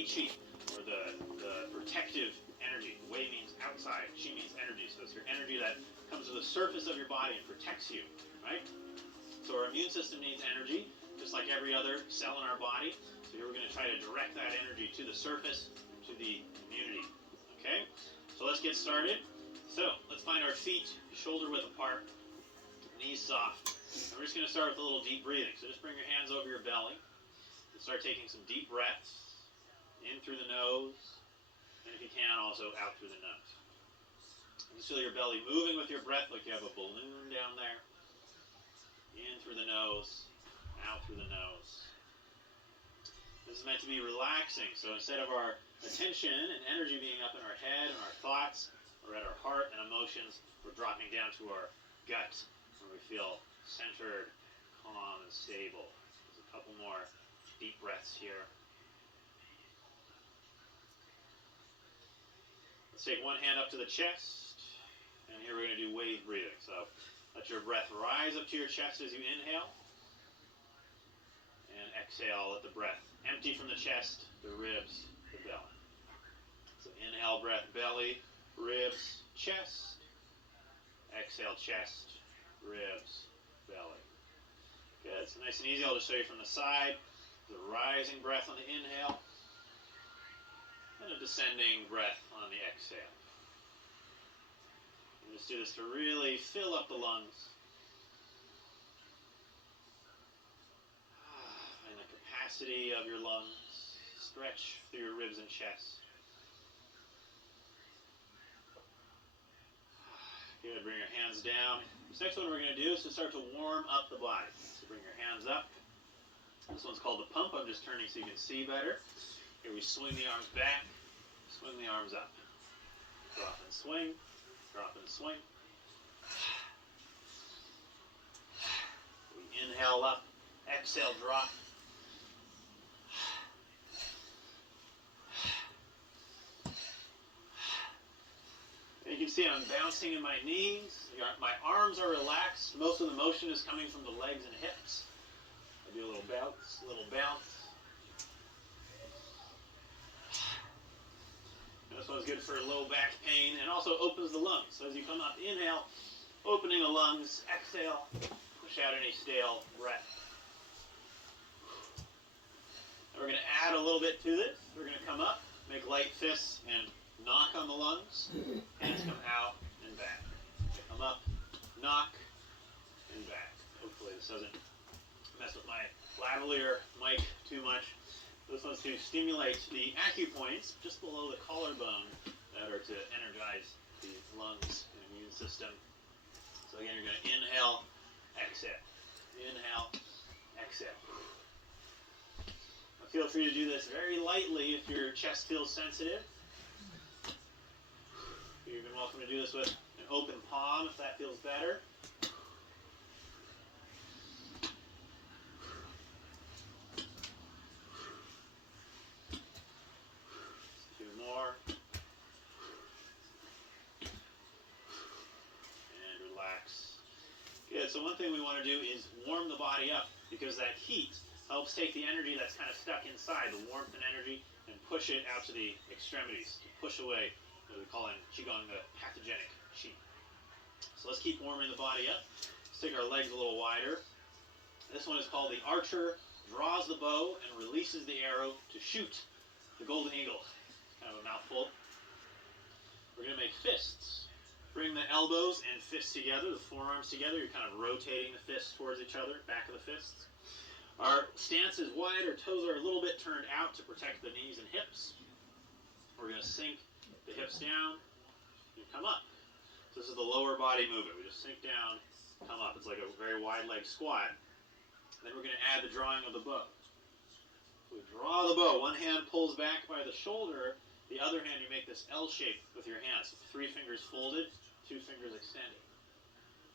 Wei Qi, or the protective energy. Wei means outside, Qi means energy. So it's your energy that comes to the surface of your body and protects you, right? So our immune system needs energy, just like every other cell in our body. So here we're going to try to direct that energy to the surface, to the immunity. Okay? So let's get started. So let's find our feet shoulder width apart, knees soft. And we're just going to start with a little deep breathing. So just bring your hands over your belly and start taking some deep breaths in through the nose, and if you can, also out through the nose. And just feel your belly moving with your breath like you have a balloon down there. In through the nose, out through the nose. This is meant to be relaxing, so instead of our attention and energy being up in our head and our thoughts, or at our heart and emotions, we're dropping down to our gut, where we feel centered, calm, and stable. There's a couple more deep breaths here. Let's take one hand up to the chest, and here we're going to do wave breathing. So let your breath rise up to your chest as you inhale, and exhale, let the breath empty from the chest, the ribs, the belly. So inhale, breath, belly, ribs, chest. Exhale, chest, ribs, belly. Good. So nice and easy. I'll just show you from the side. The rising breath on the inhale, and a descending breath on the exhale. And just do this to really fill up the lungs. Find the capacity of your lungs. Stretch through your ribs and chest. Good. Bring your hands down. This next one we're going to do is to start to warm up the body. So bring your hands up. This one's called the pump. I'm just turning so you can see better. Here we swing the arms back, swing the arms up. Drop and swing, drop and swing. We inhale up, exhale, drop. And you can see I'm bouncing in my knees. My arms are relaxed. Most of the motion is coming from the legs and hips. I do a little bounce, a little bounce. And this one's good for low back pain and also opens the lungs. So as you come up, inhale, opening the lungs, exhale, push out any stale breath. And we're going to add a little bit to this. We're going to come up, make light fists, and knock on the lungs. Hands come out and back. Come up, knock, and back. Hopefully this doesn't mess with my lavalier mic too much. This one's to stimulate the acupoints just below the collarbone that are to energize the lungs and immune system. So again, you're going to inhale, exhale. Inhale, exhale. Now feel free to do this very lightly if your chest feels sensitive. You're even welcome to do this with an open palm if that feels better. More. And relax. Good. So one thing we want to do is warm the body up because that heat helps take the energy that's kind of stuck inside, the warmth and energy, and push it out to the extremities, to push away what we call in QiGong the pathogenic Qi. So let's keep warming the body up. Let's take our legs a little wider. This one is called the archer draws the bow and releases the arrow to shoot the golden eagle. Kind of a mouthful. We're going to make fists. Bring the elbows and fists together, the forearms together. You're kind of rotating the fists towards each other, back of the fists. Our stance is wide. Our toes are a little bit turned out to protect the knees and hips. We're going to sink the hips down and come up. So this is the lower body movement. We just sink down, come up. It's like a very wide leg squat. Then we're going to add the drawing of the bow. We draw the bow. One hand pulls back by the shoulder. The other hand, you make this L shape with your hands. 3 fingers folded, 2 fingers extended.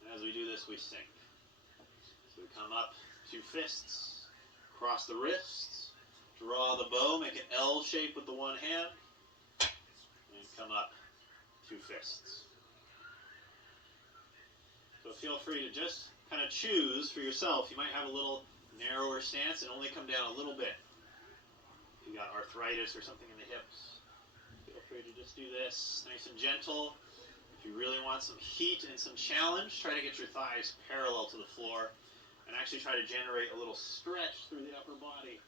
And as we do this, we sink. So we come up, 2 fists, cross the wrists, draw the bow, make an L shape with the one hand, and come up, 2 fists. So feel free to just kind of choose for yourself. You might have a little narrower stance and only come down a little bit. If you got arthritis or something in the hips, feel free to just do this nice and gentle. If you really want some heat and some challenge, try to get your thighs parallel to the floor and actually try to generate a little stretch through the upper body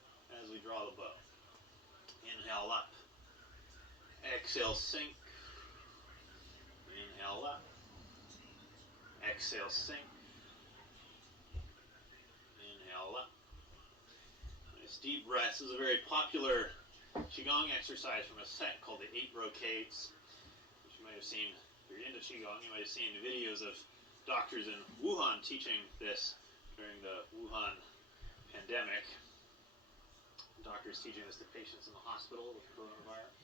as we draw the bow. Inhale up. Exhale, sink. Inhale up. Exhale, sink. Inhale up. Nice deep breaths. This is a very popular QiGong exercise from a set called the 8 brocades, which you might have seen. If you're into QiGong, you might have seen videos of doctors in Wuhan teaching this during the Wuhan pandemic. Doctors teaching this to patients in the hospital with coronavirus.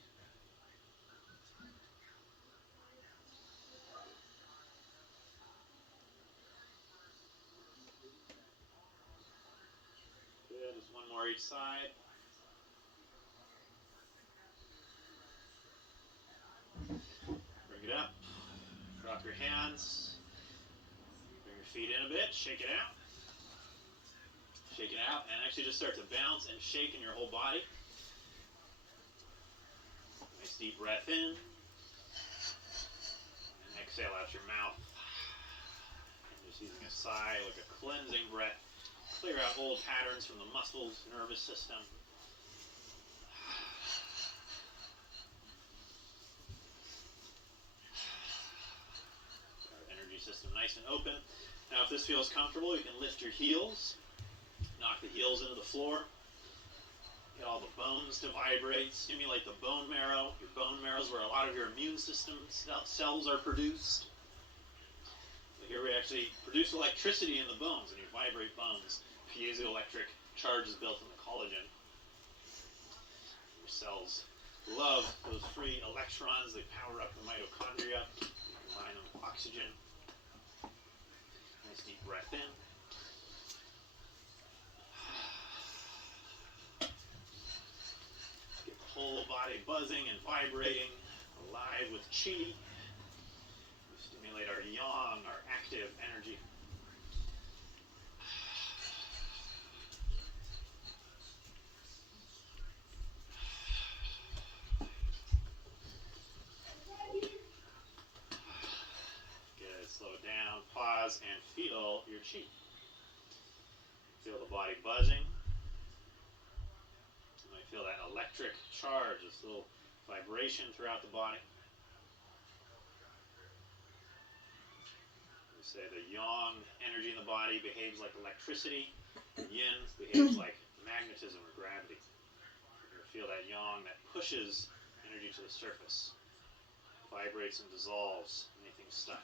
Good, just one more each side. Bring it up. Drop your hands. Bring your feet in a bit. Shake it out. Shake it out, and actually just start to bounce and shake in your whole body. Nice deep breath in. And exhale out your mouth. And just using a sigh, like a cleansing breath. Clear out old patterns from the muscles, nervous system. Our energy system nice and open. Now, if this feels comfortable, you can lift your heels. Knock the heels into the floor. Get all the bones to vibrate. Stimulate the bone marrow. Your bone marrow is where a lot of your immune system cells are produced. So here we actually produce electricity in the bones, and you vibrate bones. Piezoelectric charge is built in the collagen. Your cells love those free electrons. They power up the mitochondria. You combine them with oxygen. Nice deep breath in. Get the whole body buzzing and vibrating, alive with qi. We stimulate our yang, our active energy. Good, slow down, pause, and feel your qi. Feel the body buzzing. You might feel that electric charge, this little vibration throughout the body. We say the yang energy in the body behaves like electricity. Yin behaves like magnetism or gravity. You're going to feel that yang that pushes energy to the surface, vibrates and dissolves anything stuck.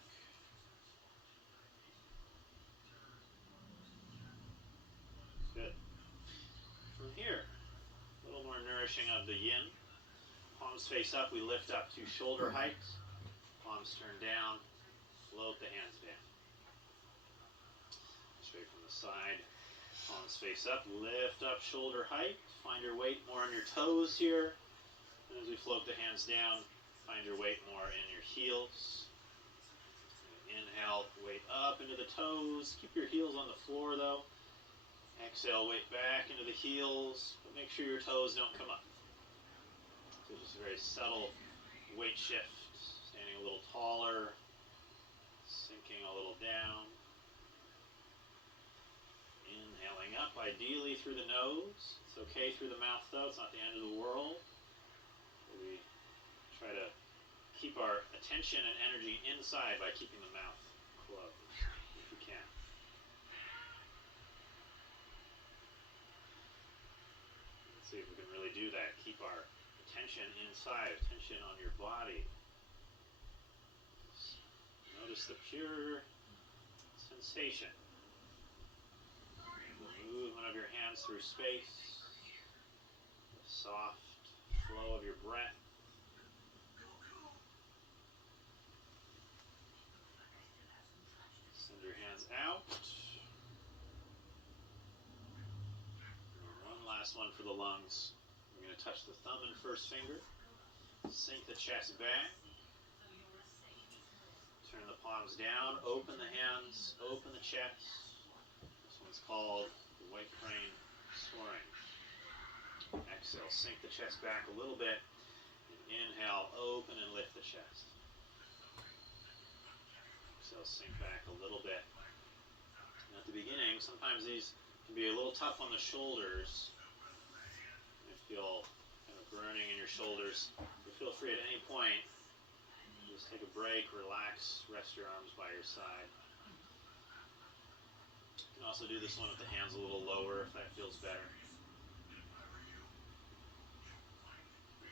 Good. From here, a little more nourishing of the yin. Palms face up, we lift up to shoulder height. Palms turn down, float the hands down. Straight from the side. Palms face up, lift up shoulder height. Find your weight more on your toes here. And as we float the hands down, find your weight more in your heels. Inhale, weight up into the toes. Keep your heels on the floor though. Exhale, weight back into the heels, but make sure your toes don't come up. So just a very subtle weight shift, standing a little taller, sinking a little down. Inhaling up, ideally through the nose. It's okay through the mouth though, it's not the end of the world. So we try to keep our attention and energy inside by keeping the mouth closed, if you can. Let's see if we can really do that. Keep our attention inside, attention on your body. Notice the pure sensation. The movement of your hands through space. The soft flow of your breath. Send your hands out. One last one for the lungs. We're going to touch the thumb and first finger. Sink the chest back. Turn the palms down. Open the hands. Open the chest. This one's called the white crane soaring. Exhale, sink the chest back a little bit. And inhale, open and lift the chest. Exhale, sink back a little bit. And at the beginning, sometimes these can be a little tough on the shoulders. You feel kind of burning in your shoulders. But feel free at any point, just take a break, relax, rest your arms by your side. You can also do this one with the hands a little lower if that feels better.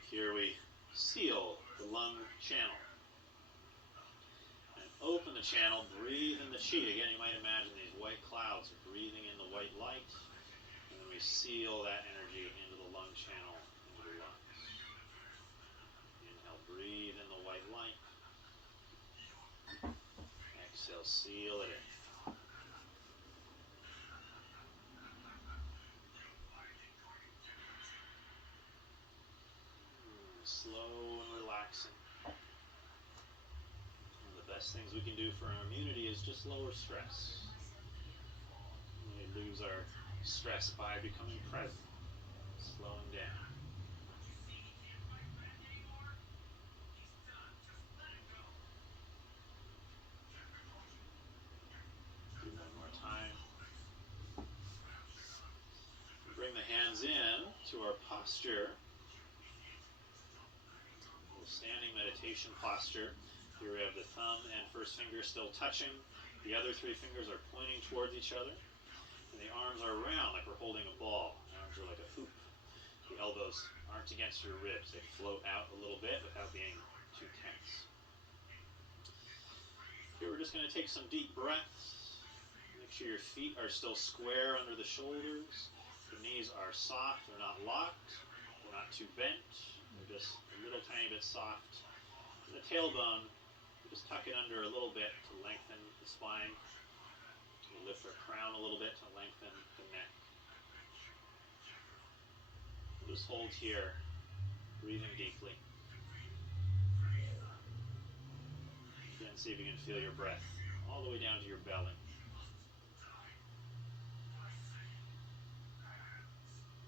Here we seal the lung channel. And open the channel, breathe in the chi. Again, you might imagine these white clouds are breathing in the white light. And then we seal that energy into the lung channel, into the lungs. Inhale, breathe in the white light. Exhale, seal it in. Slow and relaxing. One of the best things we can do for our immunity is just lower stress. We lose our stress by becoming present, slowing down. Do one more time. Bring the hands in to our posture. Standing meditation posture. Here we have the thumb and first finger still touching. The other three fingers are pointing towards each other. And the arms are round like we're holding a ball. The arms are like a hoop. The elbows aren't against your ribs. They float out a little bit without being too tense. Here we're just going to take some deep breaths. Make sure your feet are still square under the shoulders. The knees are soft. They're not locked. They're not too bent. They're just a little tiny bit soft. And the tailbone, just tuck it under a little bit to lengthen the spine. We lift our crown a little bit to lengthen the neck. We'll just hold here, breathing deeply. Again, see if you can feel your breath all the way down to your belly.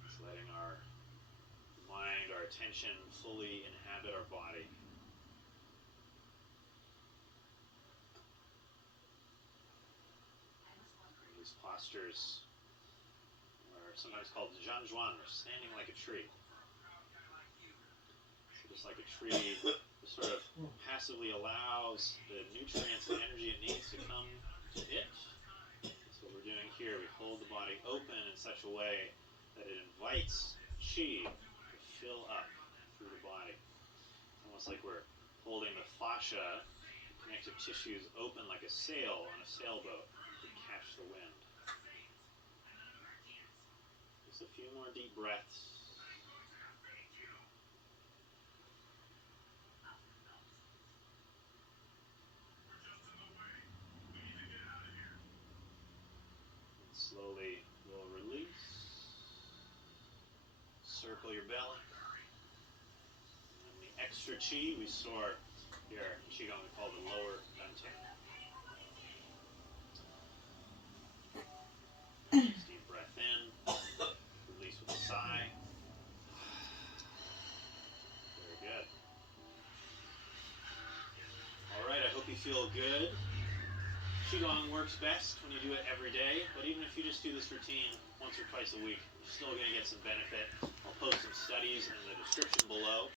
Just letting our mind, our attention fully inhabit our body. These postures are sometimes called zhanzhuan, or standing like a tree. So just like a tree, it sort of passively allows the nutrients and energy it needs to come to it. That's what we're doing here. We hold the body open in such a way that it invites chi to fill up through the body. It's almost like we're holding the fascia, connective tissues, open like a sail on a sailboat to catch the wind. Just a few more deep breaths. And slowly we'll release. Circle your belly. And then the extra chi we store here, QiGong we call the lower dantian. Deep breath in. Release with a sigh. Very good. Alright, I hope you feel good. QiGong works best when you do it every day, but even if you just do this routine once or twice a week, you're still going to get some benefit. I'll post some studies in the description below.